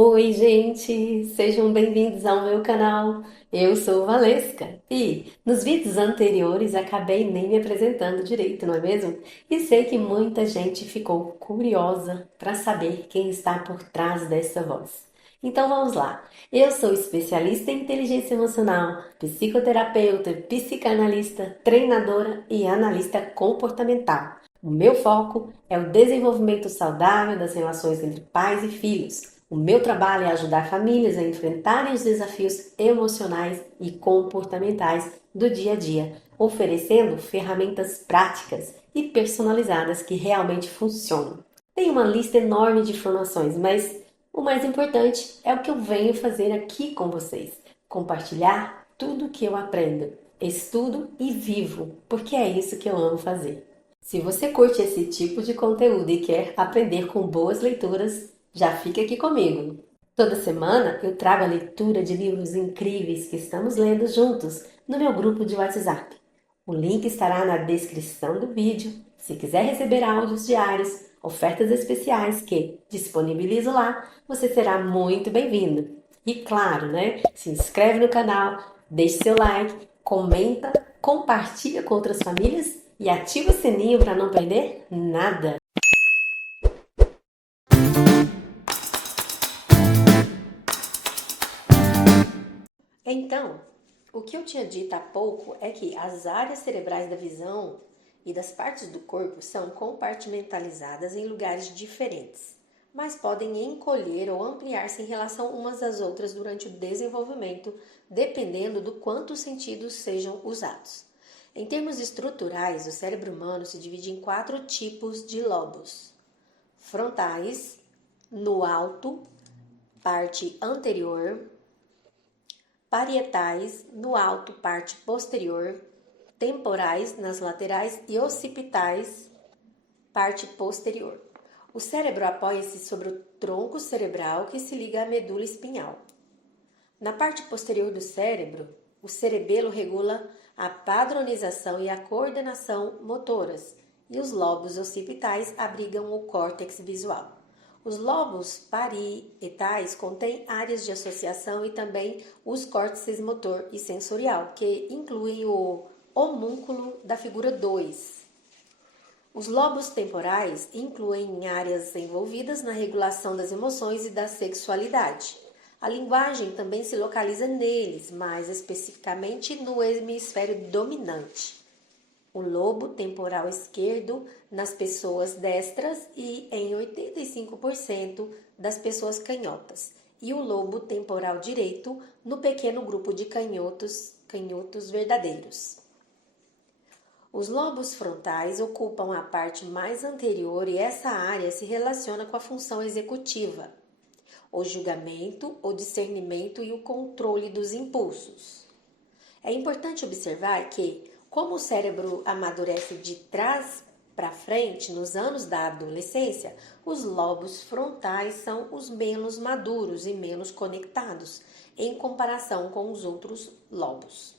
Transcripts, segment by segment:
Oi, gente! Sejam bem-vindos ao meu canal. Eu sou Valesca e nos vídeos anteriores acabei nem me apresentando direito, não é mesmo? E sei que muita gente ficou curiosa para saber quem está por trás dessa voz. Então vamos lá. Eu sou especialista em inteligência emocional, psicoterapeuta, psicanalista, treinadora e analista comportamental. O meu foco é o desenvolvimento saudável das relações entre pais e filhos. O meu trabalho é ajudar famílias a enfrentarem os desafios emocionais e comportamentais do dia a dia, oferecendo ferramentas práticas e personalizadas que realmente funcionam. Tem uma lista enorme de informações, mas o mais importante é o que eu venho fazer aqui com vocês: compartilhar tudo o que eu aprendo, estudo e vivo, porque é isso que eu amo fazer. Se você curte esse tipo de conteúdo e quer aprender com boas leituras, já fica aqui comigo. Toda semana eu trago a leitura de livros incríveis que estamos lendo juntos no meu grupo de WhatsApp. O link estará na descrição do vídeo. Se quiser receber áudios diários, ofertas especiais que disponibilizo lá, você será muito bem-vindo. E claro, né? Se inscreve no canal, deixe seu like, comenta, compartilha com outras famílias e ativa o sininho para não perder nada. Então, o que eu tinha dito há pouco é que as áreas cerebrais da visão e das partes do corpo são compartimentalizadas em lugares diferentes, mas podem encolher ou ampliar-se em relação umas às outras durante o desenvolvimento, dependendo do quanto os sentidos sejam usados. Em termos estruturais, o cérebro humano se divide em 4 tipos de lobos: frontais, no alto, parte anterior; parietais, no alto, parte posterior; temporais, nas laterais; e occipitais, parte posterior. O cérebro apoia-se sobre o tronco cerebral que se liga à medula espinhal. Na parte posterior do cérebro, o cerebelo regula a padronização e a coordenação motoras, e os lobos occipitais abrigam o córtex visual. Os lobos parietais contêm áreas de associação e também os córtices motor e sensorial, que incluem o homúnculo da figura 2. Os lobos temporais incluem áreas envolvidas na regulação das emoções e da sexualidade. A linguagem também se localiza neles, mais especificamente no hemisfério dominante. O lobo temporal esquerdo nas pessoas destras e em 85% das pessoas canhotas, e o lobo temporal direito no pequeno grupo de canhotos verdadeiros. Os lobos frontais ocupam a parte mais anterior e essa área se relaciona com a função executiva, o julgamento, o discernimento e o controle dos impulsos. É importante observar que, como o cérebro amadurece de trás para frente nos anos da adolescência, os lobos frontais são os menos maduros e menos conectados em comparação com os outros lobos.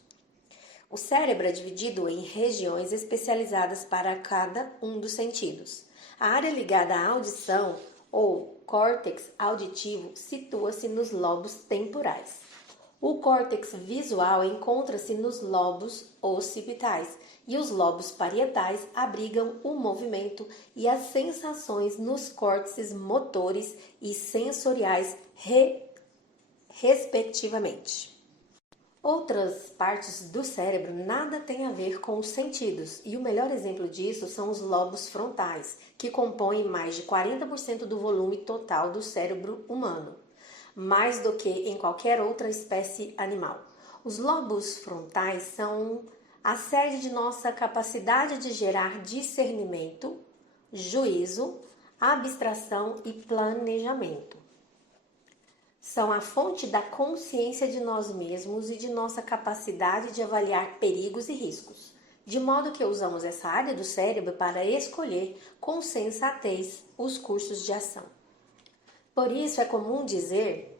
O cérebro é dividido em regiões especializadas para cada um dos sentidos. A área ligada à audição, ou córtex auditivo, situa-se nos lobos temporais. O córtex visual encontra-se nos lobos occipitais e os lobos parietais abrigam o movimento e as sensações nos córtices motores e sensoriais, respectivamente. Outras partes do cérebro nada têm a ver com os sentidos, e o melhor exemplo disso são os lobos frontais, que compõem mais de 40% do volume total do cérebro humano, mais do que em qualquer outra espécie animal. Os lobos frontais são a sede de nossa capacidade de gerar discernimento, juízo, abstração e planejamento. São a fonte da consciência de nós mesmos e de nossa capacidade de avaliar perigos e riscos, de modo que usamos essa área do cérebro para escolher com sensatez os cursos de ação. Por isso é comum dizer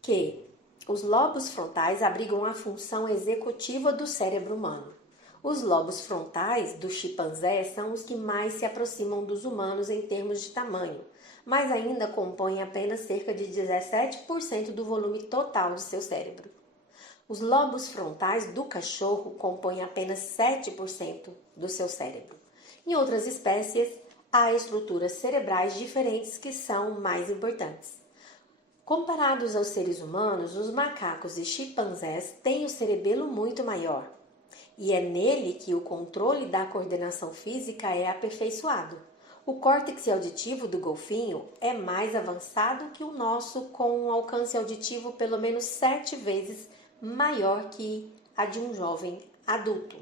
que os lobos frontais abrigam a função executiva do cérebro humano. Os lobos frontais do chimpanzé são os que mais se aproximam dos humanos em termos de tamanho, mas ainda compõem apenas cerca de 17% do volume total do seu cérebro. Os lobos frontais do cachorro compõem apenas 7% do seu cérebro. Em outras espécies, há estruturas cerebrais diferentes que são mais importantes. Comparados aos seres humanos, os macacos e chimpanzés têm o cerebelo muito maior, e é nele que o controle da coordenação física é aperfeiçoado. O córtex auditivo do golfinho é mais avançado que o nosso, com um alcance auditivo pelo menos 7 vezes maior que a de um jovem adulto.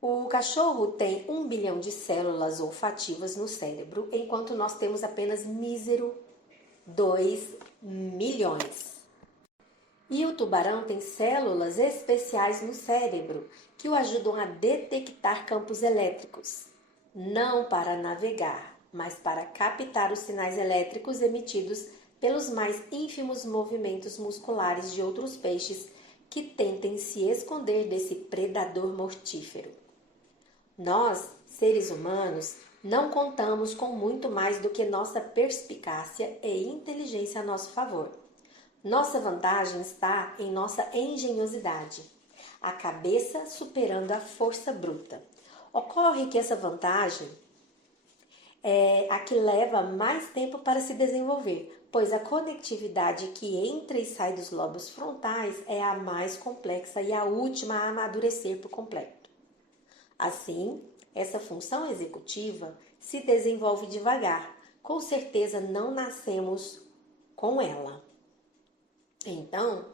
O cachorro tem 1 bilhão de células olfativas no cérebro, enquanto nós temos apenas mísero 2 milhões. E o tubarão tem células especiais no cérebro que o ajudam a detectar campos elétricos, não para navegar, mas para captar os sinais elétricos emitidos pelos mais ínfimos movimentos musculares de outros peixes que tentem se esconder desse predador mortífero. Nós, seres humanos, não contamos com muito mais do que nossa perspicácia e inteligência a nosso favor. Nossa vantagem está em nossa engenhosidade, a cabeça superando a força bruta. Ocorre que essa vantagem é a que leva mais tempo para se desenvolver, pois a conectividade que entra e sai dos lobos frontais é a mais complexa e a última a amadurecer por completo. Assim, essa função executiva se desenvolve devagar. Com certeza não nascemos com ela. Então,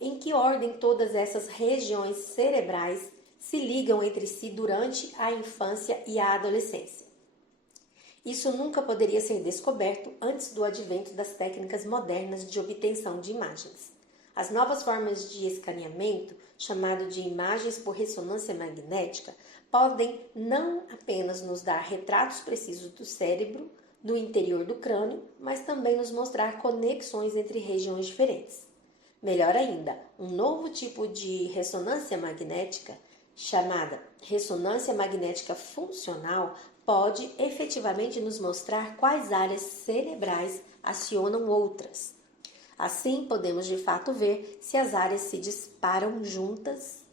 em que ordem todas essas regiões cerebrais se ligam entre si durante a infância e a adolescência? Isso nunca poderia ser descoberto antes do advento das técnicas modernas de obtenção de imagens. As novas formas de escaneamento, chamado de imagens por ressonância magnética, podem não apenas nos dar retratos precisos do cérebro, no interior do crânio, mas também nos mostrar conexões entre regiões diferentes. Melhor ainda, um novo tipo de ressonância magnética, chamada ressonância magnética funcional, pode efetivamente nos mostrar quais áreas cerebrais acionam outras. Assim, podemos de fato ver se as áreas se disparam juntas,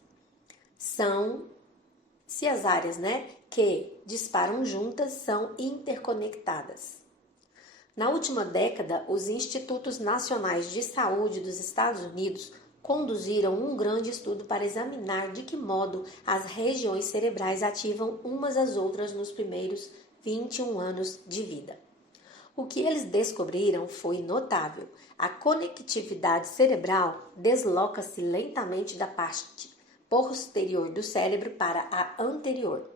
se as áreas que disparam juntas são interconectadas. Na última década, os Institutos Nacionais de Saúde dos Estados Unidos conduziram um grande estudo para examinar de que modo as regiões cerebrais ativam umas às outras nos primeiros 21 anos de vida. O que eles descobriram foi notável. A conectividade cerebral desloca-se lentamente da parte posterior do cérebro para a anterior.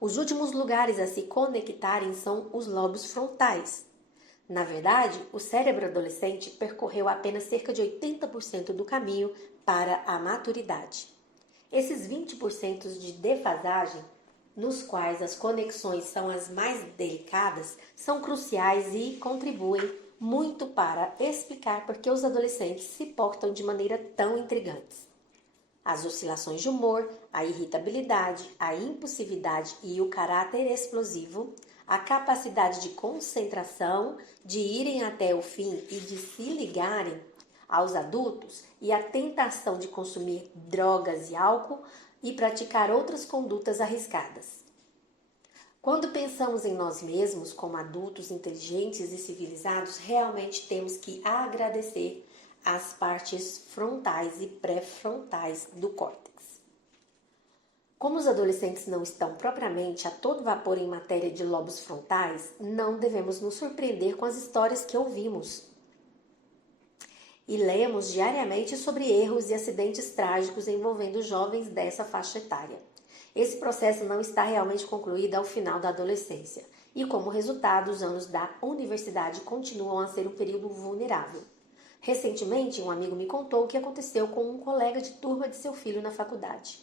Os últimos lugares a se conectarem são os lobos frontais. Na verdade, o cérebro adolescente percorreu apenas cerca de 80% do caminho para a maturidade. Esses 20% de defasagem, nos quais as conexões são as mais delicadas, são cruciais e contribuem muito para explicar por que os adolescentes se portam de maneira tão intrigante. As oscilações de humor, a irritabilidade, a impulsividade e o caráter explosivo, a capacidade de concentração, de irem até o fim e de se ligarem aos adultos e a tentação de consumir drogas e álcool e praticar outras condutas arriscadas. Quando pensamos em nós mesmos como adultos inteligentes e civilizados, realmente temos que agradecer as partes frontais e pré-frontais do córtex. Como os adolescentes não estão propriamente a todo vapor em matéria de lobos frontais, não devemos nos surpreender com as histórias que ouvimos e lemos diariamente sobre erros e acidentes trágicos envolvendo jovens dessa faixa etária. Esse processo não está realmente concluído ao final da adolescência e, como resultado, os anos da universidade continuam a ser um período vulnerável. Recentemente, um amigo me contou o que aconteceu com um colega de turma de seu filho na faculdade.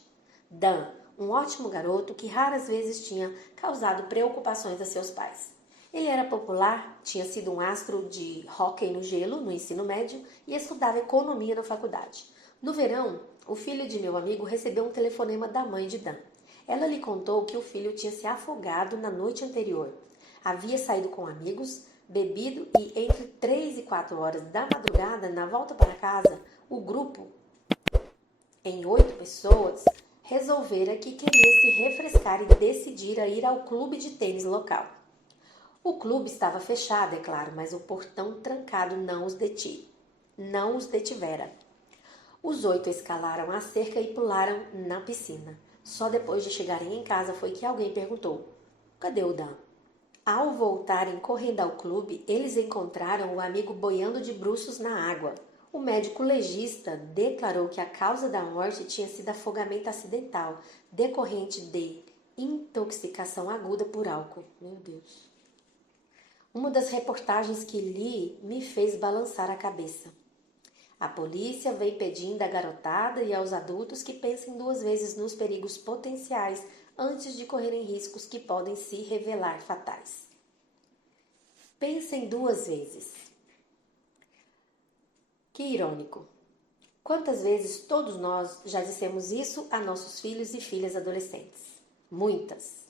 Dan, um ótimo garoto que raras vezes tinha causado preocupações a seus pais. Ele era popular, tinha sido um astro de hóquei no gelo no ensino médio e estudava economia na faculdade. No verão, o filho de meu amigo recebeu um telefonema da mãe de Dan. Ela lhe contou que o filho tinha se afogado na noite anterior. Havia saído com amigos, bebido e entre 3 e 4 horas da madrugada, na volta para casa, o grupo, em 8 pessoas, resolvera que queria se refrescar e decidira ir ao clube de tênis local. O clube estava fechado, é claro, mas o portão trancado não os detivera. Os 8 escalaram a cerca e pularam na piscina. Só depois de chegarem em casa foi que alguém perguntou: "Cadê o Dan?" Ao voltarem correndo ao clube, eles encontraram o amigo boiando de bruços na água. O médico legista declarou que a causa da morte tinha sido afogamento acidental, decorrente de intoxicação aguda por álcool. Meu Deus. Uma das reportagens que li me fez balançar a cabeça. A polícia vem pedindo à garotada e aos adultos que pensem 2 vezes nos perigos potenciais antes de correrem riscos que podem se revelar fatais. Pensem 2 vezes. Que irônico. Quantas vezes todos nós já dissemos isso a nossos filhos e filhas adolescentes? Muitas.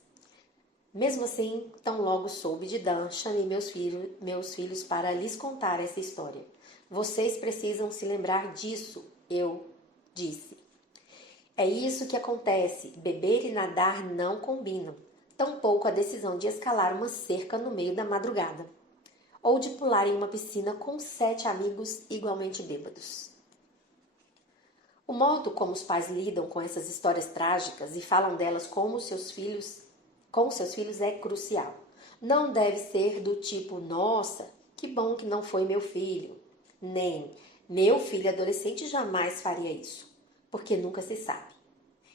Mesmo assim, tão logo soube de Dan, chamei meus filhos para lhes contar essa história. Vocês precisam se lembrar disso, eu disse. É isso que acontece, beber e nadar não combinam. Tampouco a decisão de escalar uma cerca no meio da madrugada. Ou de pular em uma piscina com 7 amigos igualmente bêbados. O modo como os pais lidam com essas histórias trágicas e falam delas com seus filhos é crucial. Não deve ser do tipo, nossa, que bom que não foi meu filho. Nem, meu filho adolescente jamais faria isso, porque nunca se sabe.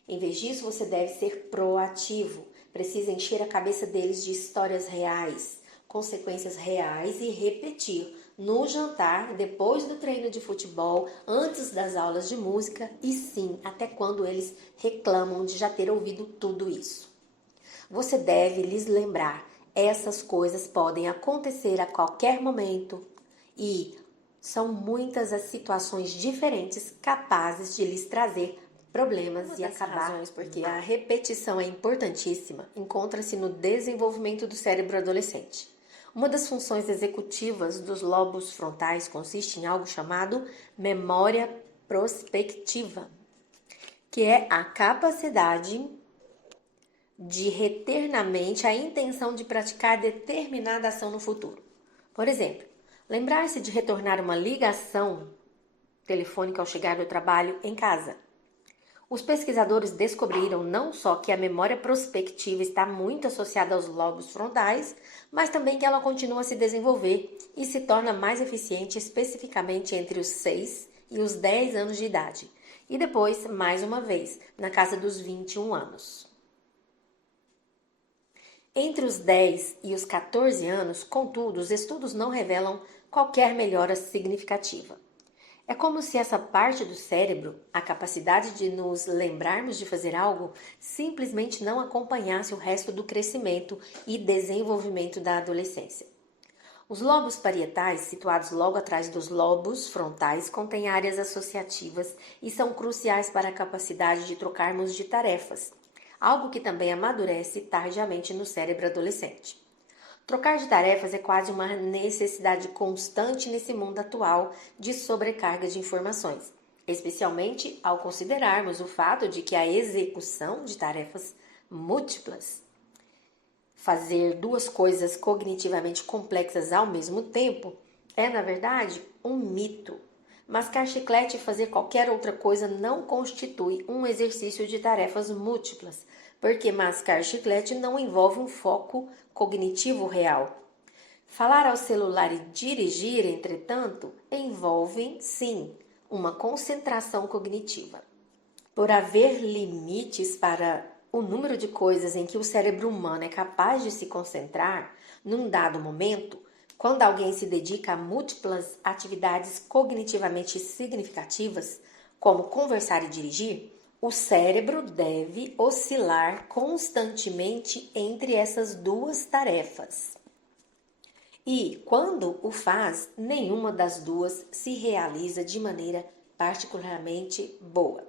Em vez disso, você deve ser proativo. Precisa encher a cabeça deles de histórias reais, consequências reais e repetir no jantar, depois do treino de futebol, antes das aulas de música e sim, até quando eles reclamam de já ter ouvido tudo isso. Você deve lhes lembrar, essas coisas podem acontecer a qualquer momento e são muitas as situações diferentes capazes de lhes trazer problemas e acabar. Razões porque a repetição é importantíssima, encontra-se no desenvolvimento do cérebro adolescente. Uma das funções executivas dos lobos frontais consiste em algo chamado memória prospectiva, que é a capacidade de reter na mente a intenção de praticar determinada ação no futuro. Por exemplo, lembrar-se de retornar uma ligação telefônica ao chegar do trabalho em casa. Os pesquisadores descobriram não só que a memória prospectiva está muito associada aos lobos frontais, mas também que ela continua a se desenvolver e se torna mais eficiente especificamente entre os 6 e os 10 anos de idade, e depois, mais uma vez, na casa dos 21 anos. Entre os 10 e os 14 anos, contudo, os estudos não revelam qualquer melhora significativa. É como se essa parte do cérebro, a capacidade de nos lembrarmos de fazer algo, simplesmente não acompanhasse o resto do crescimento e desenvolvimento da adolescência. Os lobos parietais, situados logo atrás dos lobos frontais, contêm áreas associativas e são cruciais para a capacidade de trocarmos de tarefas, algo que também amadurece tardiamente no cérebro adolescente. Trocar de tarefas é quase uma necessidade constante nesse mundo atual de sobrecarga de informações, especialmente ao considerarmos o fato de que a execução de tarefas múltiplas, fazer 2 coisas cognitivamente complexas ao mesmo tempo, é, na verdade, um mito. Mascar chiclete e fazer qualquer outra coisa não constitui um exercício de tarefas múltiplas, porque mascar chiclete não envolve um foco cognitivo real. Falar ao celular e dirigir, entretanto, envolvem, sim, uma concentração cognitiva. Por haver limites para o número de coisas em que o cérebro humano é capaz de se concentrar num dado momento, quando alguém se dedica a múltiplas atividades cognitivamente significativas, como conversar e dirigir, o cérebro deve oscilar constantemente entre essas 2 tarefas. E, quando o faz, nenhuma das 2 se realiza de maneira particularmente boa.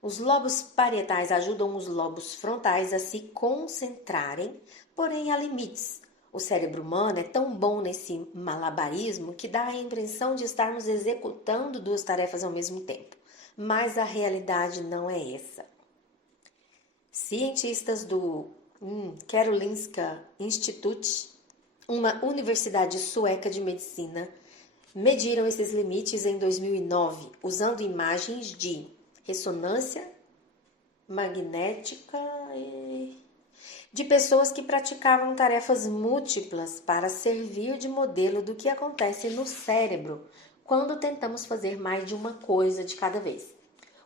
Os lobos parietais ajudam os lobos frontais a se concentrarem, porém há limites. O cérebro humano é tão bom nesse malabarismo que dá a impressão de estarmos executando duas tarefas ao mesmo tempo. Mas a realidade não é essa. Cientistas do Karolinska Institute, uma universidade sueca de medicina, mediram esses limites em 2009, usando imagens de ressonância magnética de pessoas que praticavam tarefas múltiplas para servir de modelo do que acontece no cérebro quando tentamos fazer mais de uma coisa de cada vez.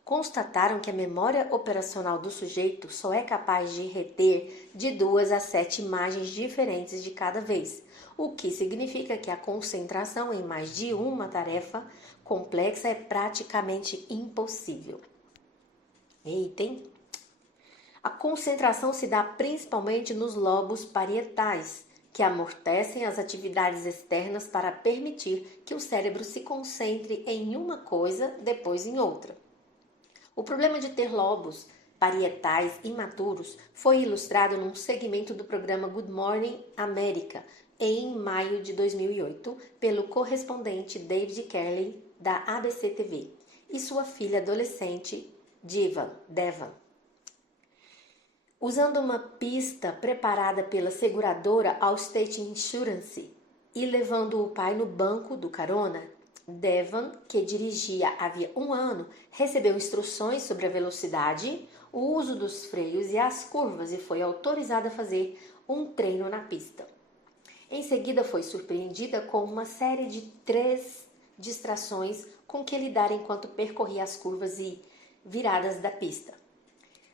Constataram que a memória operacional do sujeito só é capaz de reter de 2 a 7 imagens diferentes de cada vez, o que significa que a concentração em mais de uma tarefa complexa é praticamente impossível. Eita, hein? A concentração se dá principalmente nos lobos parietais, que amortecem as atividades externas para permitir que o cérebro se concentre em uma coisa, depois em outra. O problema de ter lobos parietais imaturos foi ilustrado num segmento do programa Good Morning America, em maio de 2008, pelo correspondente David Kelly, da ABC TV, e sua filha adolescente, Devan. Usando uma pista preparada pela seguradora Allstate Insurance e levando o pai no banco do carona, Devan, que dirigia havia 1 ano, recebeu instruções sobre a velocidade, o uso dos freios e as curvas e foi autorizada a fazer um treino na pista. Em seguida, foi surpreendida com uma série de 3 distrações com que lidar enquanto percorria as curvas e viradas da pista.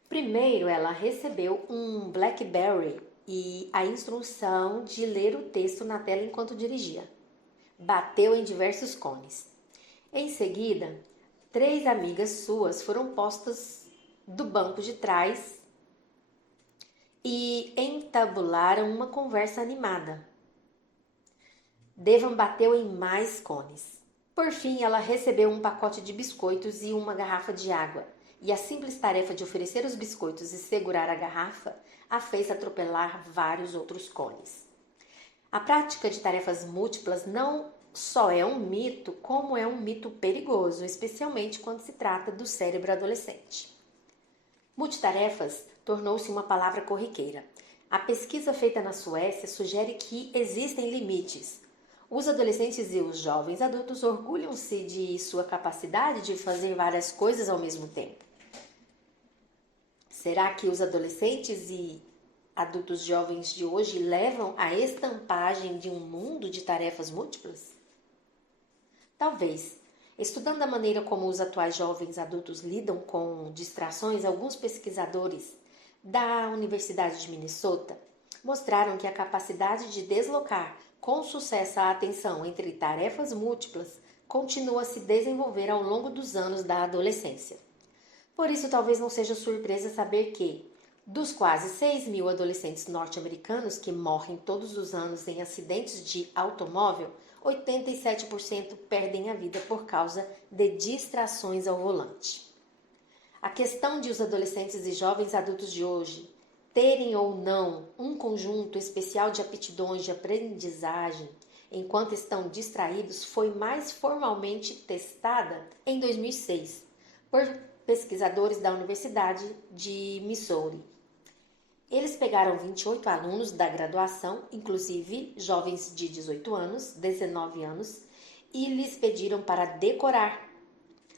Primeiro, ela recebeu um BlackBerry e a instrução de ler o texto na tela enquanto dirigia. Bateu em diversos cones. Em seguida, 3 amigas suas foram postas do banco de trás e entabularam uma conversa animada. Devan bateu em mais cones. Por fim, ela recebeu um pacote de biscoitos e uma garrafa de água. E a simples tarefa de oferecer os biscoitos e segurar a garrafa a fez atropelar vários outros cones. A prática de tarefas múltiplas não só é um mito, como é um mito perigoso, especialmente quando se trata do cérebro adolescente. Multitarefas tornou-se uma palavra corriqueira. A pesquisa feita na Suécia sugere que existem limites. Os adolescentes e os jovens adultos orgulham-se de sua capacidade de fazer várias coisas ao mesmo tempo. Será que os adolescentes e adultos jovens de hoje levam a estampagem de um mundo de tarefas múltiplas? Talvez. Estudando a maneira como os atuais jovens adultos lidam com distrações, alguns pesquisadores da Universidade de Minnesota mostraram que a capacidade de deslocar com sucesso a atenção entre tarefas múltiplas continua a se desenvolver ao longo dos anos da adolescência. Por isso, talvez não seja surpresa saber que, dos quase 6.000 adolescentes norte-americanos que morrem todos os anos em acidentes de automóvel, 87% perdem a vida por causa de distrações ao volante. A questão de os adolescentes e jovens adultos de hoje terem ou não um conjunto especial de aptidões de aprendizagem enquanto estão distraídos foi mais formalmente testada em 2006 por pesquisadores da Universidade de Missouri. Eles pegaram 28 alunos da graduação, inclusive jovens de 18 anos, 19 anos, e lhes pediram para decorar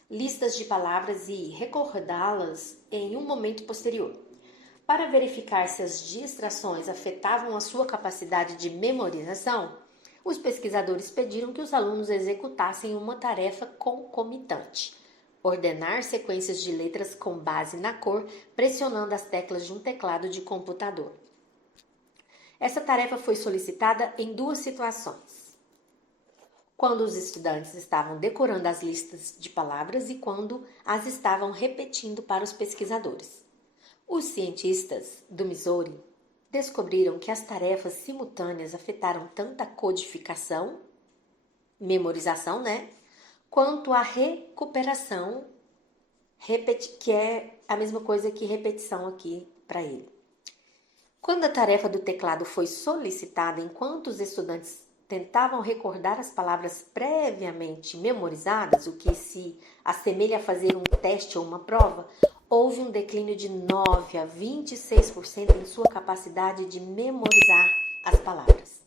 listas de palavras e recordá-las em um momento posterior. Para verificar se as distrações afetavam a sua capacidade de memorização, os pesquisadores pediram que os alunos executassem uma tarefa concomitante: ordenar sequências de letras com base na cor, pressionando as teclas de um teclado de computador. Essa tarefa foi solicitada em 2 situações: quando os estudantes estavam decorando as listas de palavras e quando as estavam repetindo para os pesquisadores. Os cientistas do Missouri descobriram que as tarefas simultâneas afetaram tanto a codificação, memorização, quanto a recuperação, que é a mesma coisa que repetição aqui para ele. Quando a tarefa do teclado foi solicitada enquanto os estudantes tentavam recordar as palavras previamente memorizadas, o que se assemelha a fazer um teste ou uma prova, houve um declínio de 9 a 26% em sua capacidade de memorizar as palavras.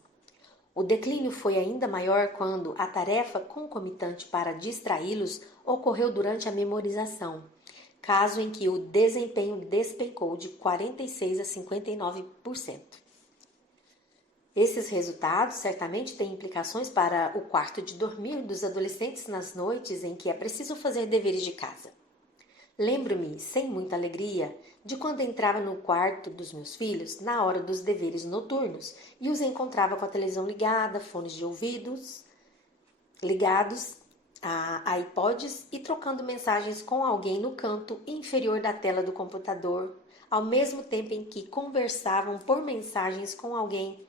O declínio foi ainda maior quando a tarefa concomitante para distraí-los ocorreu durante a memorização, caso em que o desempenho despencou de 46% a 59%. Esses resultados certamente têm implicações para o quarto de dormir dos adolescentes nas noites em que é preciso fazer deveres de casa. Lembro-me, sem muita alegria, de quando entrava no quarto dos meus filhos na hora dos deveres noturnos e os encontrava com a televisão ligada, fones de ouvidos ligados a iPods e trocando mensagens com alguém no canto inferior da tela do computador, ao mesmo tempo em que conversavam por mensagens com alguém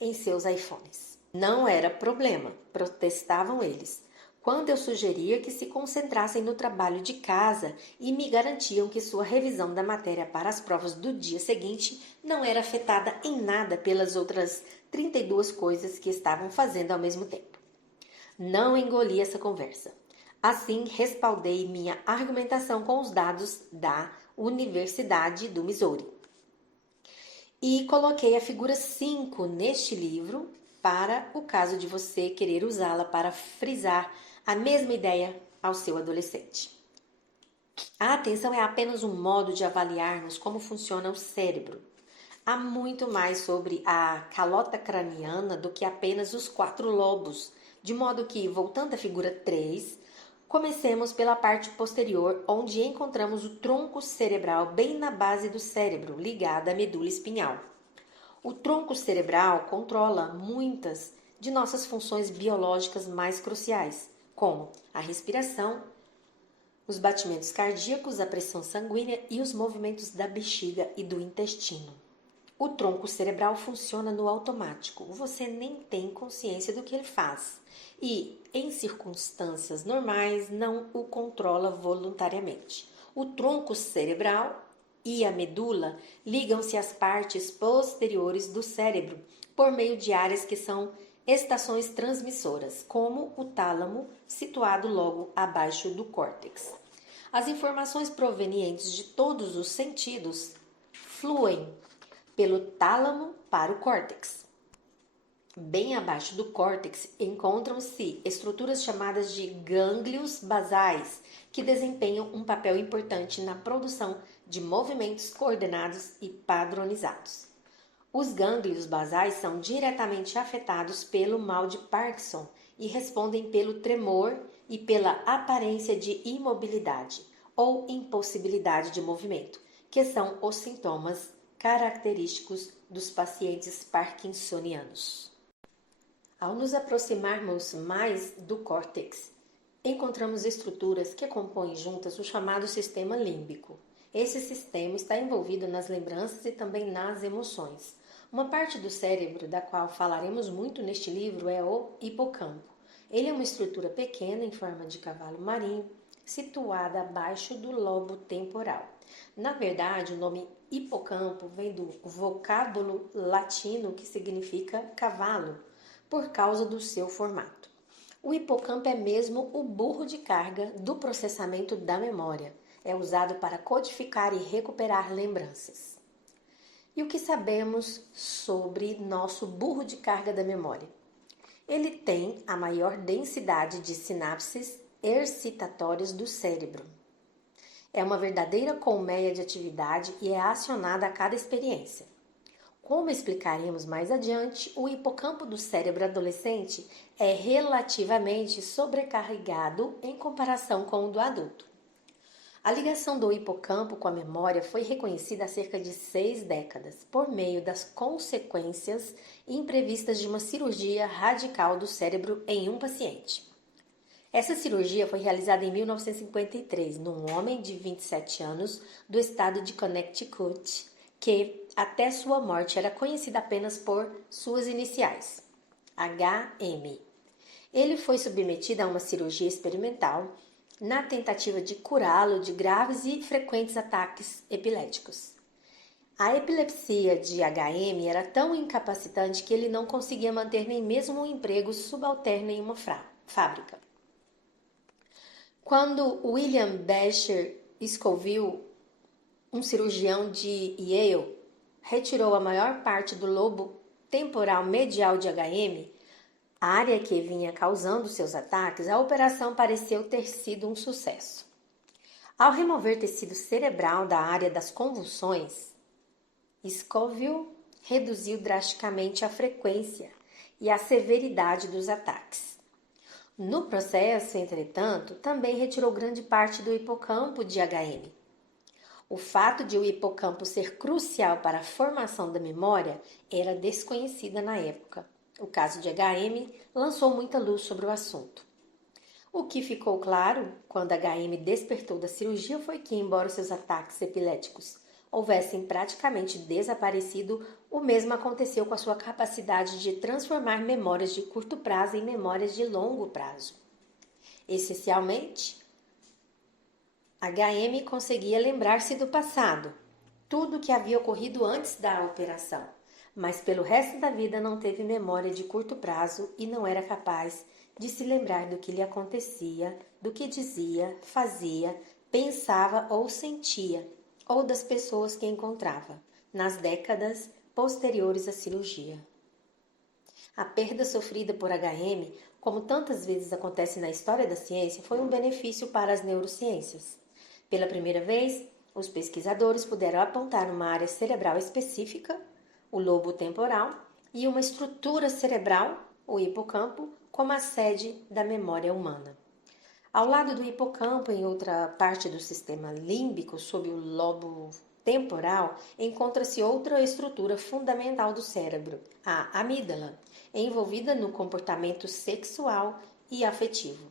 em seus iPhones. Não era problema, protestavam eles, quando eu sugeria que se concentrassem no trabalho de casa e me garantiam que sua revisão da matéria para as provas do dia seguinte não era afetada em nada pelas outras 32 coisas que estavam fazendo ao mesmo tempo. Não engoli essa conversa. Assim, respaldei minha argumentação com os dados da Universidade do Missouri. E coloquei a figura 5 neste livro para o caso de você querer usá-la para frisar a mesma ideia ao seu adolescente. A atenção é apenas um modo de avaliarmos como funciona o cérebro. Há muito mais sobre a calota craniana do que apenas os 4 lobos, de modo que, voltando à figura 3, comecemos pela parte posterior, onde encontramos o tronco cerebral bem na base do cérebro, ligado à medula espinhal. O tronco cerebral controla muitas de nossas funções biológicas mais cruciais, como a respiração, os batimentos cardíacos, a pressão sanguínea e os movimentos da bexiga e do intestino. O tronco cerebral funciona no automático, você nem tem consciência do que ele faz e, em circunstâncias normais, não o controla voluntariamente. O tronco cerebral e a medula ligam-se às partes posteriores do cérebro por meio de áreas que são estações transmissoras, como o tálamo, situado logo abaixo do córtex. As informações provenientes de todos os sentidos fluem pelo tálamo para o córtex. Bem abaixo do córtex encontram-se estruturas chamadas de gânglios basais, que desempenham um papel importante na produção de movimentos coordenados e padronizados. Os gânglios basais são diretamente afetados pelo mal de Parkinson e respondem pelo tremor e pela aparência de imobilidade ou impossibilidade de movimento, que são os sintomas característicos dos pacientes parkinsonianos. Ao nos aproximarmos mais do córtex, encontramos estruturas que compõem juntas o chamado sistema límbico. Esse sistema está envolvido nas lembranças e também nas emoções. Uma parte do cérebro da qual falaremos muito neste livro é o hipocampo. Ele é uma estrutura pequena em forma de cavalo marinho, situada abaixo do lobo temporal. Na verdade, o nome hipocampo vem do vocábulo latino que significa cavalo, por causa do seu formato. O hipocampo é mesmo o burro de carga do processamento da memória. É usado para codificar e recuperar lembranças. E o que sabemos sobre nosso burro de carga da memória? Ele tem a maior densidade de sinapses excitatórias do cérebro. É uma verdadeira colmeia de atividade e é acionada a cada experiência. Como explicaremos mais adiante, o hipocampo do cérebro adolescente é relativamente sobrecarregado em comparação com o do adulto. A ligação do hipocampo com a memória foi reconhecida há cerca de 6 décadas, por meio das consequências imprevistas de uma cirurgia radical do cérebro em um paciente. Essa cirurgia foi realizada em 1953 num homem de 27 anos do estado de Connecticut, que até sua morte era conhecido apenas por suas iniciais, HM. Ele foi submetido a uma cirurgia experimental na tentativa de curá-lo de graves e frequentes ataques epiléticos. A epilepsia de HM era tão incapacitante que ele não conseguia manter nem mesmo um emprego subalterno em uma fábrica. Quando William Beecher Scoville, um cirurgião de Yale, retirou a maior parte do lobo temporal medial de HM, a área que vinha causando seus ataques, a operação pareceu ter sido um sucesso. Ao remover tecido cerebral da área das convulsões, Scoville reduziu drasticamente a frequência e a severidade dos ataques. No processo, entretanto, também retirou grande parte do hipocampo de HM. O fato de o hipocampo ser crucial para a formação da memória era desconhecida na época. O caso de HM lançou muita luz sobre o assunto. O que ficou claro quando HM despertou da cirurgia foi que, embora seus ataques epiléticos houvessem praticamente desaparecido, o mesmo aconteceu com a sua capacidade de transformar memórias de curto prazo em memórias de longo prazo. Essencialmente, HM conseguia lembrar-se do passado, tudo o que havia ocorrido antes da operação, mas pelo resto da vida não teve memória de curto prazo e não era capaz de se lembrar do que lhe acontecia, do que dizia, fazia, pensava ou sentia, ou das pessoas que encontrava, nas décadas posteriores à cirurgia. A perda sofrida por HM, como tantas vezes acontece na história da ciência, foi um benefício para as neurociências. Pela primeira vez, os pesquisadores puderam apontar uma área cerebral específica, o lobo temporal, e uma estrutura cerebral, o hipocampo, como a sede da memória humana. Ao lado do hipocampo, em outra parte do sistema límbico, sob o lobo temporal, encontra-se outra estrutura fundamental do cérebro, a amígdala, envolvida no comportamento sexual e afetivo.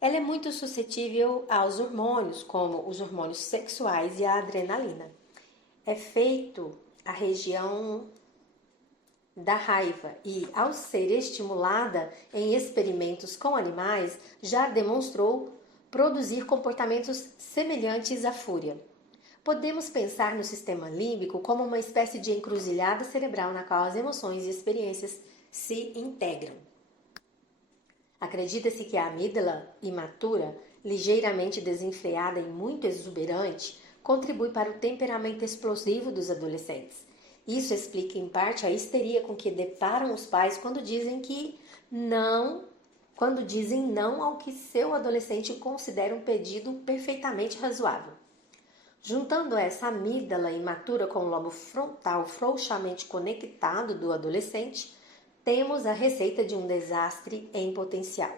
Ela é muito suscetível aos hormônios, como os hormônios sexuais e a adrenalina. É feito a região da raiva e, ao ser estimulada em experimentos com animais, já demonstrou produzir comportamentos semelhantes à fúria. Podemos pensar no sistema límbico como uma espécie de encruzilhada cerebral na qual as emoções e experiências se integram. Acredita-se que a amígdala imatura, ligeiramente desenfreada e muito exuberante, contribui para o temperamento explosivo dos adolescentes. Isso explica em parte a histeria com que deparam os pais quando dizem não ao que seu adolescente considera um pedido perfeitamente razoável. Juntando essa amígdala imatura com o lobo frontal frouxamente conectado do adolescente, temos a receita de um desastre em potencial.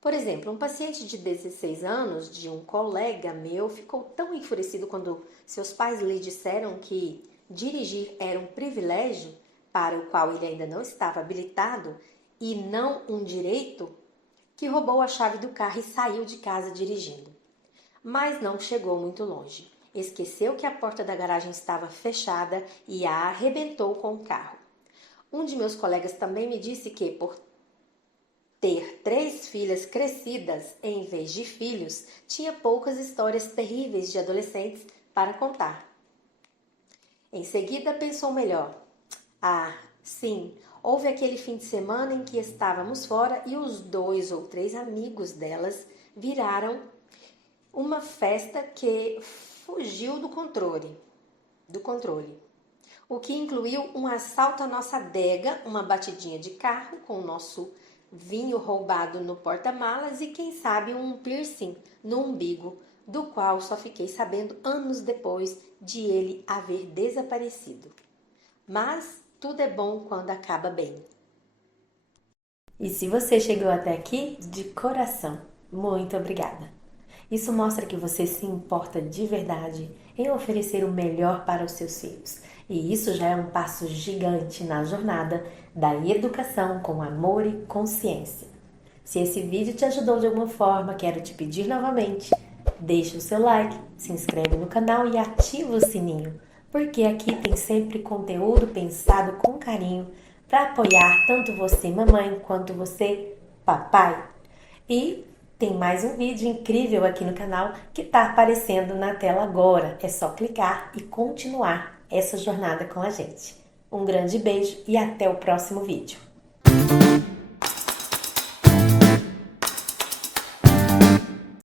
Por exemplo, um paciente de 16 anos de um colega meu ficou tão enfurecido quando seus pais lhe disseram que dirigir era um privilégio para o qual ele ainda não estava habilitado e não um direito, que roubou a chave do carro e saiu de casa dirigindo. Mas não chegou muito longe. Esqueceu que a porta da garagem estava fechada e a arrebentou com o carro. Um de meus colegas também me disse que, por ter 3 filhas crescidas em vez de filhos, tinha poucas histórias terríveis de adolescentes para contar. Em seguida pensou melhor. Sim, houve aquele fim de semana em que estávamos fora e os 2 ou 3 amigos delas viraram uma festa que fugiu do controle. O que incluiu um assalto à nossa adega, uma batidinha de carro com o nosso vinho roubado no porta-malas e, quem sabe, um piercing no umbigo, do qual só fiquei sabendo anos depois de ele haver desaparecido. Mas tudo é bom quando acaba bem. E se você chegou até aqui, de coração, muito obrigada. Isso mostra que você se importa de verdade em oferecer o melhor para os seus filhos. E isso já é um passo gigante na jornada da educação com amor e consciência. Se esse vídeo te ajudou de alguma forma, quero te pedir novamente, deixa o seu like, se inscreve no canal e ativa o sininho, porque aqui tem sempre conteúdo pensado com carinho para apoiar tanto você, mamãe, quanto você, papai. E tem mais um vídeo incrível aqui no canal que está aparecendo na tela agora. É só clicar e continuar. essa jornada com a gente. Um grande beijo e até o próximo vídeo.